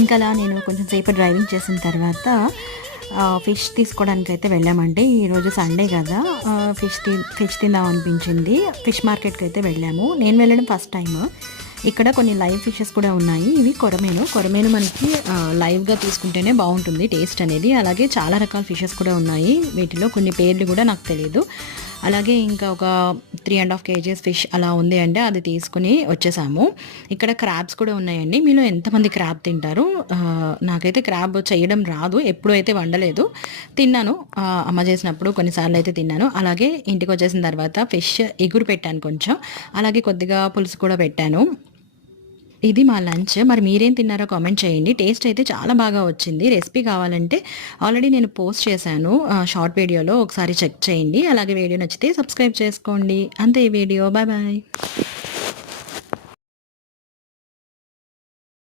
ఇంకా అలా నేను కొంచెం సేపు డ్రైవింగ్ చేసిన తర్వాత ఫిష్ తీసుకోవడానికి అయితే వెళ్ళామండి. ఈరోజు సండే కదా, ఫిష్ తిందాం అనిపించింది. ఫిష్ మార్కెట్కి అయితే వెళ్ళాము. నేను వెళ్ళడం ఫస్ట్ టైం. ఇక్కడ కొన్ని లైవ్ ఫిషెస్ కూడా ఉన్నాయి. ఇవి కొరమేను మనకి లైవ్గా తీసుకుంటేనే బాగుంటుంది టేస్ట్ అనేది. అలాగే చాలా రకాల ఫిషెస్ కూడా ఉన్నాయి. వీటిలో కొన్ని పేర్లు కూడా నాకు తెలియదు. అలాగే ఇంకా ఒక 3.5 kgs ఫిష్ అలా ఉంది అంటే అది తీసుకుని వచ్చేసాము. ఇక్కడ క్రాబ్స్ కూడా ఉన్నాయండి. మీలో ఎంతమంది క్రాబ్ తింటారు? నాకైతే క్రాబ్ చేయడం రాదు, ఎప్పుడు అయితే వండలేదు. తిన్నాను అమ్మ చేసినప్పుడు కొన్నిసార్లు అయితే తిన్నాను. అలాగే ఇంటికి వచ్చేసిన తర్వాత ఫిష్ ఎగురు పెట్టాను కొంచెం, అలాగే కొద్దిగా పులుసు కూడా పెట్టాను. ఇది మా లంచ్. మరి మీరేం తిన్నారో కామెంట్ చేయండి. టేస్ట్ అయితే చాలా బాగా వచ్చింది. రెసిపీ కావాలంటే ఆల్రెడీ నేను పోస్ట్ చేశాను షార్ట్ వీడియోలో, ఒకసారి చెక్ చేయండి. అలాగే వీడియో నచ్చితే సబ్స్క్రైబ్ చేసుకోండి. అంతే ఈ వీడియో. Bye bye.